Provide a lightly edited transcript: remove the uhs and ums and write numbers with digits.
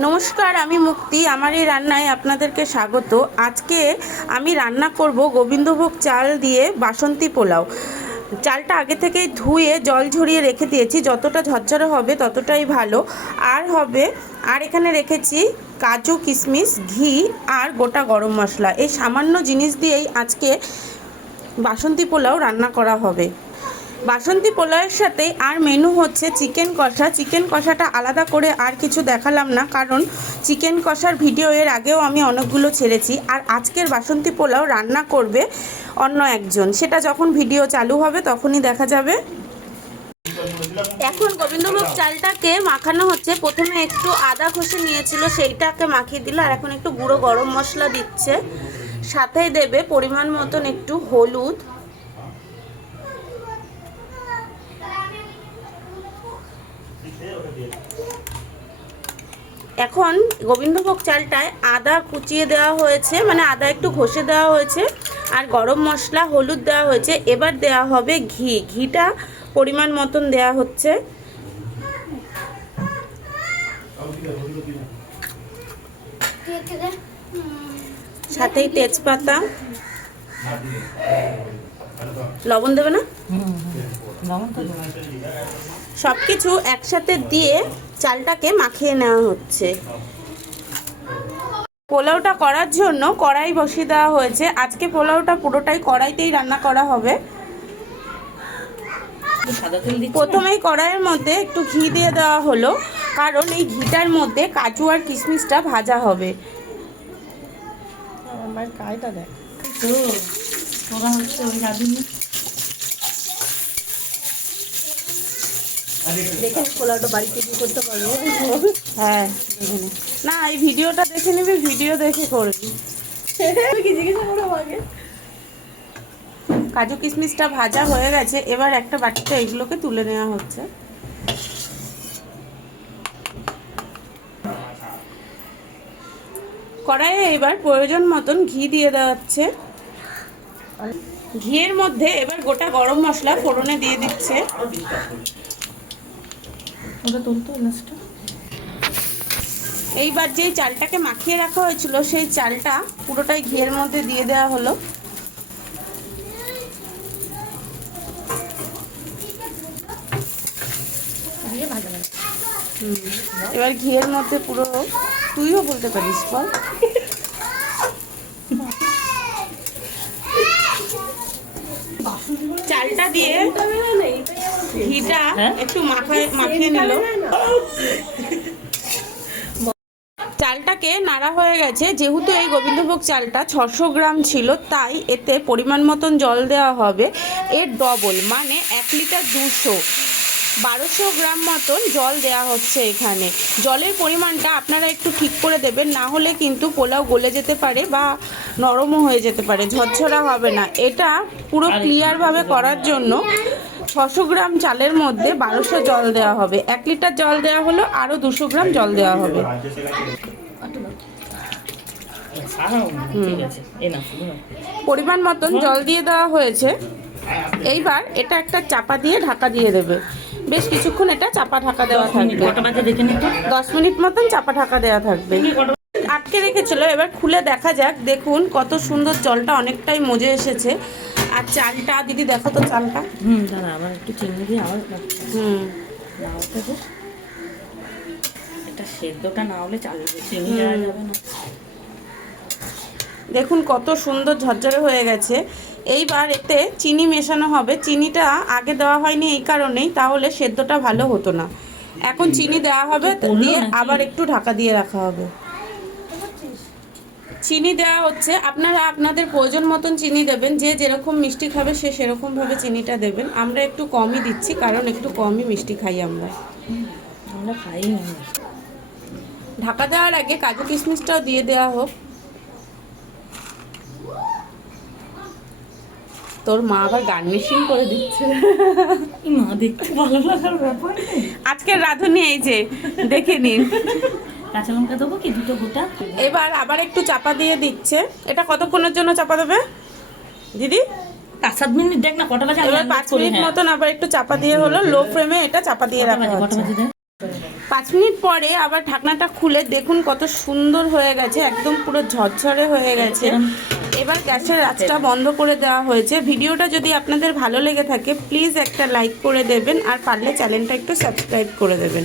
নমস্কার, আমি মুক্তি। আমার এই রান্নায় আপনাদেরকে স্বাগত। আজকে আমি রান্না করব গোবিন্দভোগ চাল দিয়ে বাসন্তী পোলাও। চালটা আগে থেকেই ধুয়ে জল ঝরিয়ে রেখে দিয়েছি, যতটা ঝরঝরে হবে ততটাই ভালো। আর এখানে রেখেছি কাজু, কিশমিশ, ঘি আর গোটা গরম মশলা। এই সামান্য জিনিস দিয়েই আজকে বাসন্তী পোলাও রান্না করা হবে। বাসন্তী পোলাওয়ের সাথে আর মেনু হচ্ছে চিকেন কষা। চিকেন কষাটা আলাদা করে আর কিছু দেখালাম না, কারণ চিকেন কষার ভিডিও এর আগেও আমি অনেকগুলো ছেড়েছি। আর আজকের বাসন্তী পোলাও রান্না করবে অন্য একজন, সেটা যখন ভিডিও চালু হবে তখনই দেখা যাবে। এখন গোবিন্দভোগ চালটাকে মাখানো হচ্ছে। প্রথমে একটু আদা ঘষে নিয়েছিল, সেইটাকে মাখিয়ে দিল। আর এখন একটু গুঁড়ো গরম মশলা দিচ্ছে, সাথে দেবে পরিমাণ মতন একটু হলুদ, এখন গোবিন্দভোগ চালটায় আদা কুচিয়ে দেওয়া হয়েছে, মানে আদা একটু ঘষে দেওয়া হয়েছে, আর গরম মশলা, হলুদ দেওয়া হয়েছে। এবার দেওয়া হবে ঘি। ঘিটা পরিমাণ মতন দেওয়া হচ্ছে। সাথেই তেজপাতা, লবণ দেবে না, সব কিছু একসাথে দিয়ে চালটাকে মাখিয়ে নেওয়া হচ্ছে। পোলাওটা করার জন্য কড়াই বসিয়ে দেওয়া হয়েছে। আজকে পোলাওটা পুরোটাই কড়াইতেই রান্না করা হবে। প্রথমেই কড়াইয়ের মধ্যে একটু ঘি দিয়ে দেওয়া হলো, কারণ এই ঘিটার মধ্যে কাজু আর কিশমিশটা ভাজা হবে। আমার কায়টা দেখ তো তোরা হচ্ছে ওই দেখে পোলাওটা বাড়িতে কি করতে পারবো। হ্যাঁ দেখে না, এই ভিডিওটা দেখে নিবি, ভিডিও দেখে করবি। কি জিজ্ঞাসা করো আগে। কাজু কিশমিশটা ভাজা হয়ে গেছে, এবার একটা বাটিতে এগুলোকে তুলে নেওয়া হচ্ছে। কড়াইয়ে এবার প্রয়োজন মতন ঘি দিয়ে দেওয়া হচ্ছে। ঘিয়ের মধ্যে এবার গোটা গরম মশলা ফোড়নে দিয়ে দিচ্ছে। এইবার যে চালটাকে মাখিয়ে রাখা হয়েছিল সেই চালটা পুরোটাই ঘিয়ের মধ্যে দিয়ে দেওয়া হলো। এবার ঘিয়ের মধ্যে পুরো, তুইও বলতে পারিস বল। চালটা দিয়ে ঘিটা একটু মাখিয়ে নিল। চালটাকে নাড়া হয়ে গেছে। যেহেতু এই গোবিন্দভোগ চালটা 600 গ্রাম ছিল, তাই এতে পরিমাণ মতন জল দেওয়া হবে এর ডবল, মানে 1 লিটার 1200 গ্রাম মতন জল দেওয়া হচ্ছে এখানে। জলের পরিমাণটা আপনারা একটু ঠিক করে দেবেন, না হলে কিন্তু পোলাও গলে যেতে পারে বা নরমও হয়ে যেতে পারে, ঝরঝরা হবে না। এটা পুরো ক্লিয়ারভাবে করার জন্য 600 গ্রাম চালের মধ্যে 1200 জল দেওয়া হবে। 1 লিটার জল দেওয়া হলো, আরও 200 গ্রাম জল দেওয়া হবে। পরিমাণ মতন জল দিয়ে দেওয়া হয়েছে। এইবার এটা একটা চাপা দিয়ে ঢাকা দিয়ে দেবে। বেশ কিছুক্ষণ এটা চাপা ঢাকা দেওয়া থাকবে, 10 মিনিট মতন চাপা ঢাকা দেওয়া থাকবে। আটকে রেখেছিল, এবার খুলে দেখা যাক। দেখুন কত সুন্দর, জলটা অনেকটাই মজে এসেছে। আর চালটা দিদি দেখো তো, চালটা আবার একটু চিনি দিয়ে আবার এটা সেদ্ধটা না হলে চাল চিনি দেওয়া যাবে না। দেখুন কত সুন্দর ঝরঝরে হয়ে গেছে। এইবার এতে চিনি মেশানো হবে। চিনিটা আগে দেওয়া হয়নি এই কারণেই, তাহলে সেদ্ধটা ভালো হতো না। এখন চিনি দেওয়া হবে, দিয়ে আবার একটু ঢাকা দিয়ে রাখা হবে। চিনি দেওয়া হচ্ছে, আপনারা আপনাদের প্রয়োজন মতন চিনি দেবেন। যে যেরকম মিষ্টি খাবে সে সেরকমভাবে চিনিটা দেবেন। আমরা একটু কমই দিচ্ছি, কারণ একটু কমই মিষ্টি খাই আমরা খাই না। ঢাকা দেওয়ার আগে কাজু কিশমিশটাও দিয়ে দেওয়া হোক। তোর মা আবার গার্নিশিং করে দিচ্ছে। মা দেখতে ভালো লাগার ব্যাপার। আজকের রাঁধুনি এই যে, দেখে নিন। কাঁচা লঙ্কা দেবো কি দুটো গোটা। এবার আবার একটু চাপা দিয়ে দিচ্ছে। এটা কতক্ষণের জন্য চাপা দেবে দিদি? 5-7 মিনিট। দেখ না কটা বাজে। এবার 5 মিনিট মতন আবার একটু চাপা দিয়ে হলো। লো ফ্লেমে এটা চাপা দিয়ে রাখা হচ্ছে। 5 মিনিট পরে আবার ঢাকনাটা খুলে দেখুন কত সুন্দর হয়ে গেছে, একদম পুরো ঝরঝরে হয়ে গেছে। এবার গ্যাসের আঁচটা বন্ধ করে দেওয়া হয়েছে। ভিডিওটা যদি আপনাদের ভালো লেগে থাকে প্লিজ একটা লাইক করে দেবেন, আর পারলে চ্যানেলটা একটু সাবস্ক্রাইব করে দেবেন।